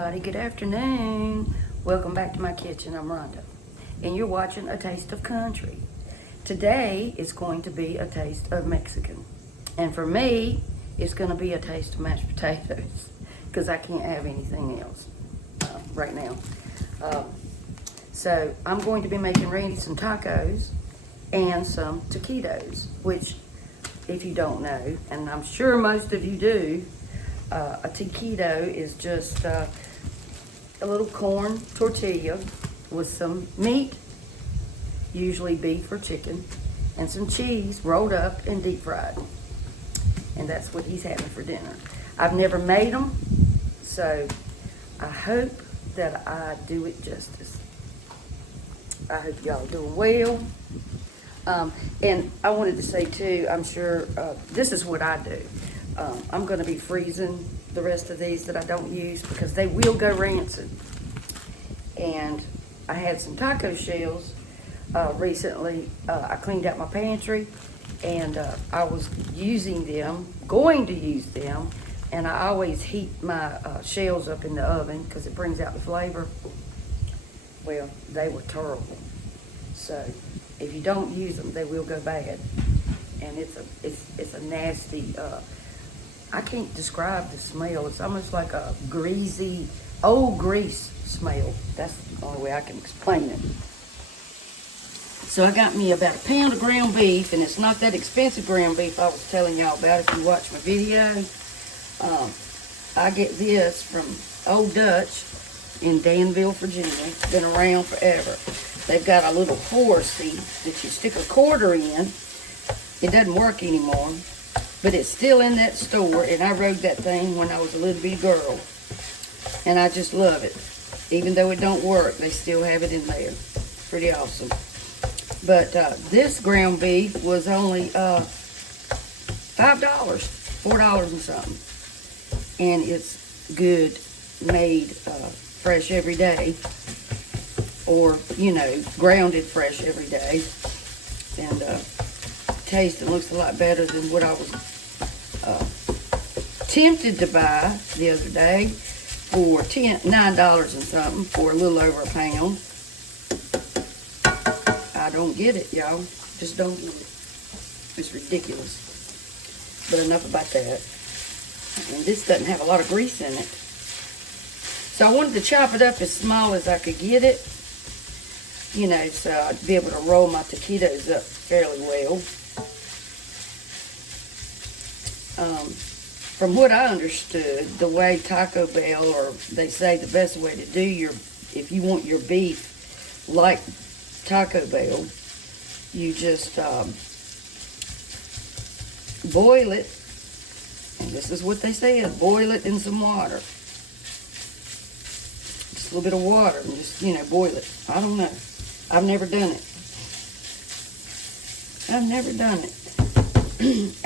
everybody, good afternoon. Welcome back to my kitchen. I'm Rhonda, and you're watching A Taste of Country. Today is going to be a taste of Mexican, and for me, it's going to be a taste of mashed potatoes because I can't have anything else right now. So I'm going to be making Randy some tacos and some taquitos, which, if you don't know, and I'm sure most of you do, a taquito is just a little corn tortilla with some meat, usually beef or chicken, and some cheese rolled up and deep fried. And that's what he's having for dinner. I've never made them, so I hope that I do it justice. I hope y'all are doing well. And I wanted to say too, I'm sure this is what I do. I'm going to be freezing the rest of these that I don't use because they will go rancid. And I had some taco shells recently. I cleaned out my pantry and I was going to use them, and I always heat my shells up in the oven because it brings out the flavor. Well, they were terrible. So if you don't use them, they will go bad. And it's a nasty, I can't describe the smell. It's almost like a greasy, old grease smell. That's the only way I can explain it. So I got me about a pound of ground beef, and it's not that expensive ground beef I was telling y'all about if you watch my video. I get this from Old Dutch in Danville, Virginia. It's been around forever. They've got a little horsey that you stick a quarter in. It doesn't work anymore, but it's still in that store, and I rode that thing when I was a little bitty girl, and I just love it. Even though it don't work, they still have it in there. Pretty awesome. But this ground beef was only $5, $4 and something, and it's good, made fresh every day, or grounded fresh every day, and tastes and looks a lot better than what I was tempted to buy the other day for $9 and something for a little over a pound. I don't get it, y'all. Just don't get it. It's ridiculous. But enough about that. And this doesn't have a lot of grease in it. So I wanted to chop it up as small as I could get it, so I'd be able to roll my taquitos up fairly well. From what I understood, the way Taco Bell, or they say the best way to do if you want your beef like Taco Bell, you just boil it, and this is what they said, boil it in some water. Just a little bit of water, and just, boil it. I don't know. I've never done it.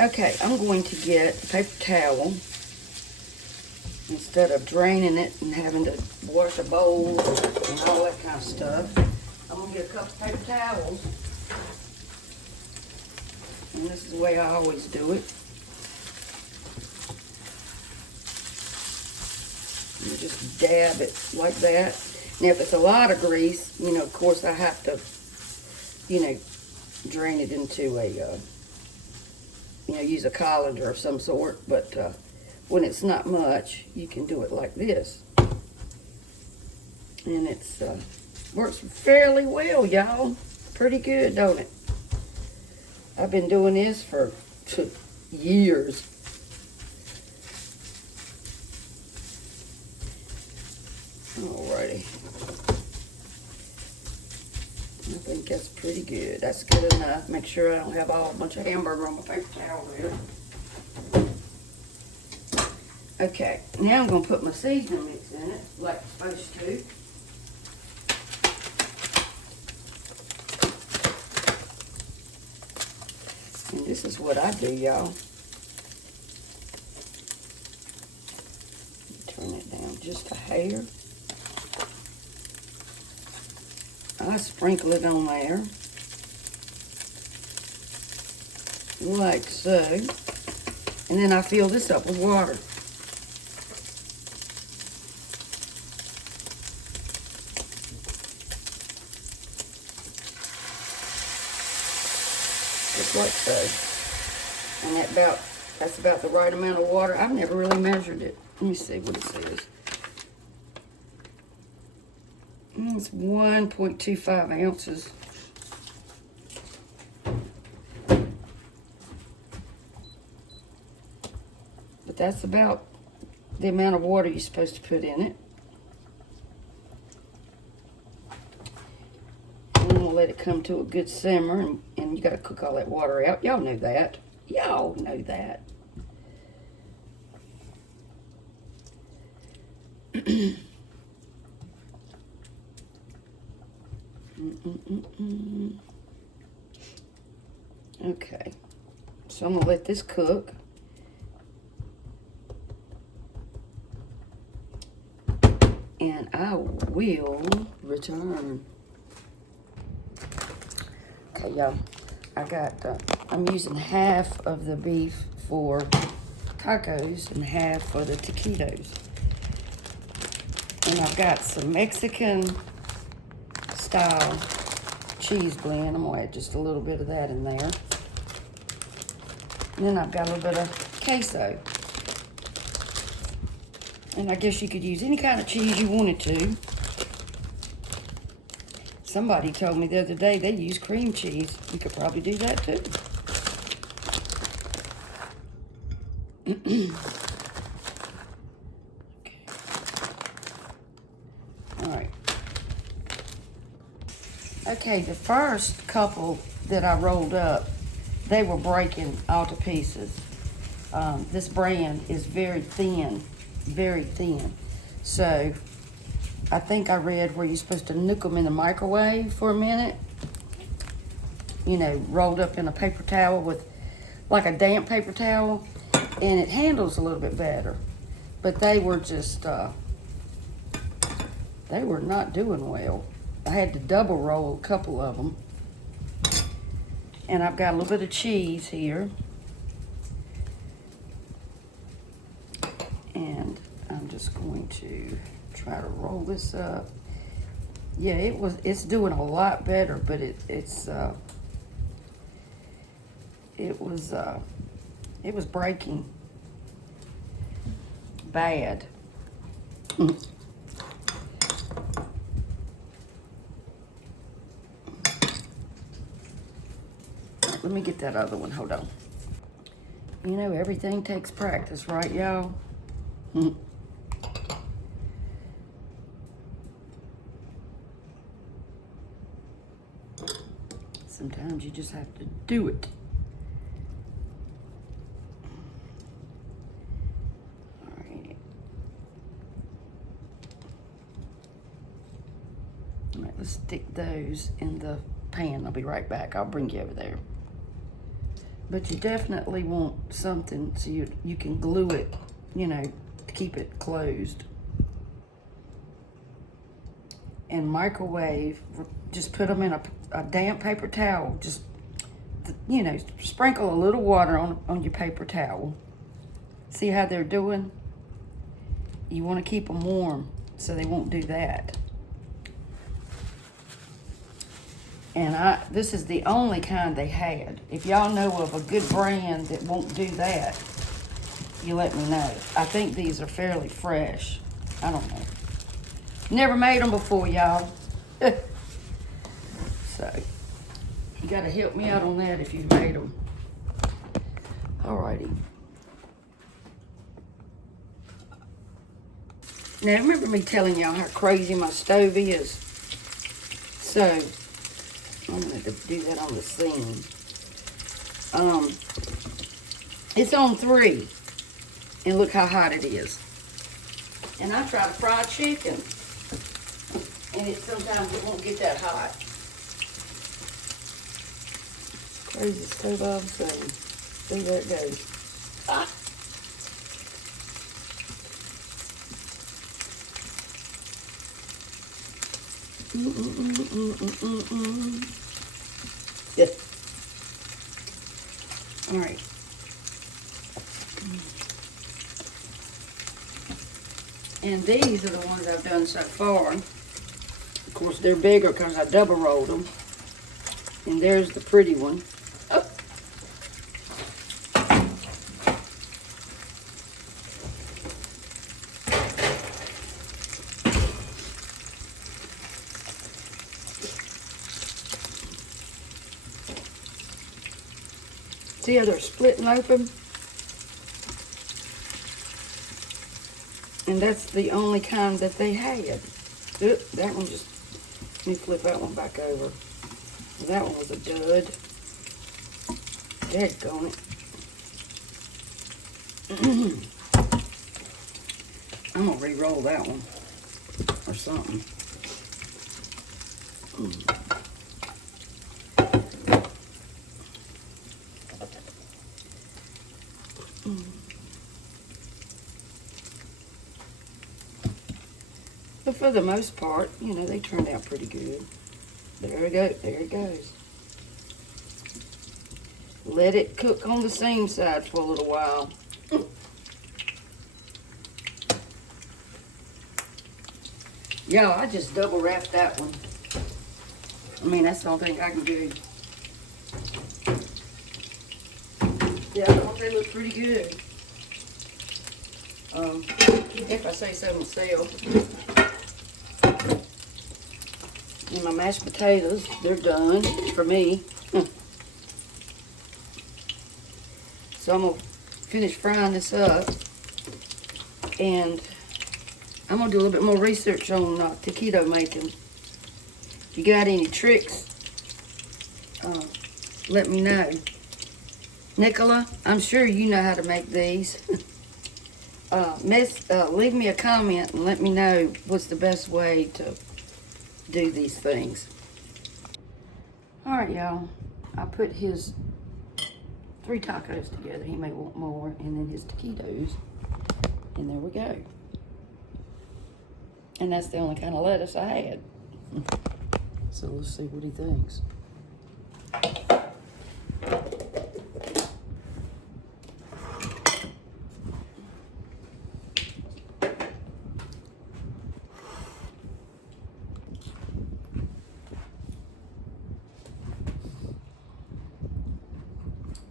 Okay, I'm going to get a paper towel instead of draining it and having to wash a bowl and all that kind of stuff. I'm going to get a couple paper towels, and this is the way I always do it. You just dab it like that. Now, if it's a lot of grease, of course I have to, drain it into a, use a colander of some sort. But when it's not much, you can do it like this. And it's works fairly well, y'all. Pretty good, don't it? I've been doing this for years. Alrighty. I think that's pretty good. That's good enough. Make sure I don't have a bunch of hamburger on my paper towel there. Okay, now I'm going to put my seasoning mix in it, like it's supposed to. And this is what I do, y'all. Turn it down just a hair. I sprinkle it on there, like so, and then I fill this up with water. just like so. And that's about the right amount of water. I've never really measured it. Let me see what it says. It's 1.25 ounces. But that's about the amount of water you're supposed to put in it. And then we'll let it come to a good simmer, and you got to cook all that water out. Y'all know that. Y'all know that. Okay, so I'm gonna let this cook. And I will return. Okay, y'all, I'm using half of the beef for tacos and half for the taquitos. And I've got some Mexican style cheese blend. I'm gonna add just a little bit of that in there. And then I've got a little bit of queso. And I guess you could use any kind of cheese you wanted to. Somebody told me the other day they use cream cheese. You could probably do that too. Okay. All right. Okay, the first couple that I rolled up, they were breaking all to pieces. This brand is very thin. Very thin. So I think I read where you're supposed to nuke them in the microwave for a minute, you know, rolled up in a paper towel with like a damp paper towel, and it handles a little bit better. But they were just they were not doing well. I had to double roll a couple of them. And I've got a little bit of cheese here. And I'm just going to try to roll this up. Yeah, it's doing a lot better, but it was breaking bad. Let me get that other one. Hold on. You know, everything takes practice, right, y'all? Sometimes you just have to do it. All right. All right, let's stick those in the pan. I'll be right back. I'll bring you over there. But you definitely want something so you can glue it, you know, to keep it closed. And microwave, just put them in a damp paper towel. Just, you know, sprinkle a little water on your paper towel. See how they're doing? You want to keep them warm so they won't do that. And this is the only kind they had. If y'all know of a good brand that won't do that, you let me know. I think these are fairly fresh. I don't know. Never made them before, y'all. So, you gotta help me out on that if you've made them. Alrighty. Now, remember me telling y'all how crazy my stove is? So, I'm gonna do that on the seam. It's on 3. And look how hot it is. And I try to fry chicken. And sometimes it won't get that hot. Crazy stove all of a sudden. See where it goes. Ah. Yeah. All right. And these are the ones I've done so far. Of course, they're bigger because I double rolled them. And there's the pretty one. Oh, See how they're splitting open? And that's the only kind that they had. Oop, that one just, let me flip that one back over. That one was a dud. Daggone it. I'm gonna re-roll that one or something. But for the most part, you know, they turned out pretty good. There we go. There it goes. Let it cook on the seam side for a little while. Y'all, I just double wrapped that one. I mean, that's the only thing I can do. Yeah, I thought they look pretty good. If I say so myself. And my mashed potatoes, they're done for me. So I'm gonna finish frying this up, and I'm gonna do a little bit more research on taquito making. If you got any tricks, let me know. Nicola, I'm sure you know how to make these. Leave me a comment and let me know what's the best way to do these things. All right, y'all. I put his 3 tacos together. He may want more, and then his taquitos, and there we go. And that's the only kind of lettuce I had. So let's see what he thinks.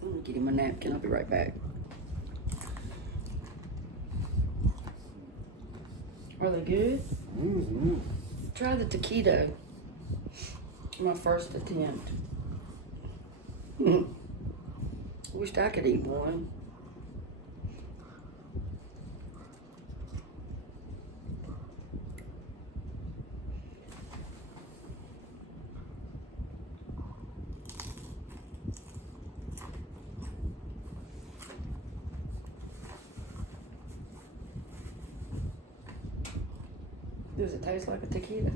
Let me get him a napkin. I'll be right back. Are they good? Mm-hmm. Try the taquito. My first attempt. Wished I could eat one. Does it taste like a taquito?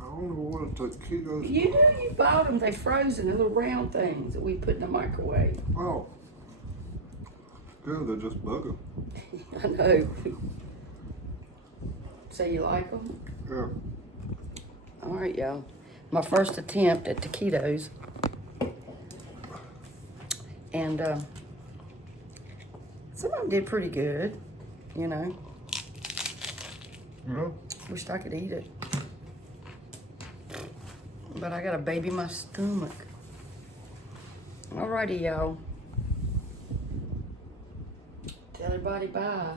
I don't know what a taquito is. You do. You bought them. They frozen. They're little round things that we put in the microwave. Oh. Yeah, they're just bugger. I know. So you like them? Yeah. All right, y'all. My first attempt at taquitos. And some of them did pretty good, you know. Yeah. Wished I could eat it. But I gotta baby my stomach. Alrighty, y'all. Tell everybody bye.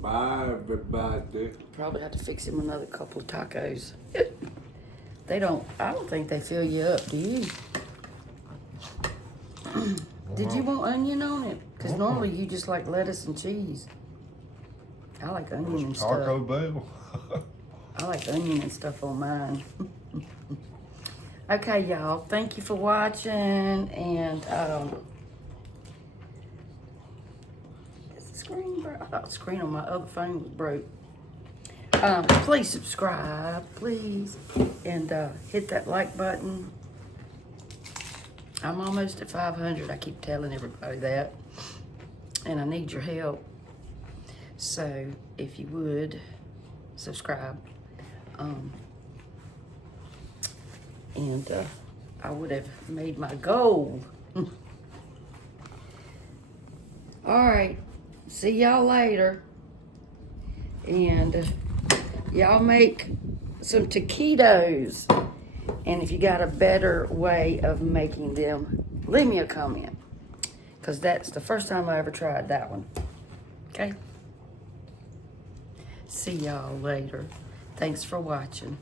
Bye, everybody. Probably have to fix him another couple of tacos. I don't think they fill you up, do you? Did you want onion on it? Because normally you just like lettuce and cheese. I like onion and stuff. Taco Bell. I like onion and stuff on mine. Okay, y'all. Thank you for watching. And is the screen broke? I thought the screen on my other phone was broke. Please subscribe, please, and hit that like button. I'm almost at 500. I keep telling everybody that, and I need your help. So if you would subscribe, and I would have made my goal. All right, see y'all later, and y'all make some taquitos. And if you got a better way of making them, leave me a comment, because that's the first time I ever tried that one. Okay? See y'all later. Thanks for watching.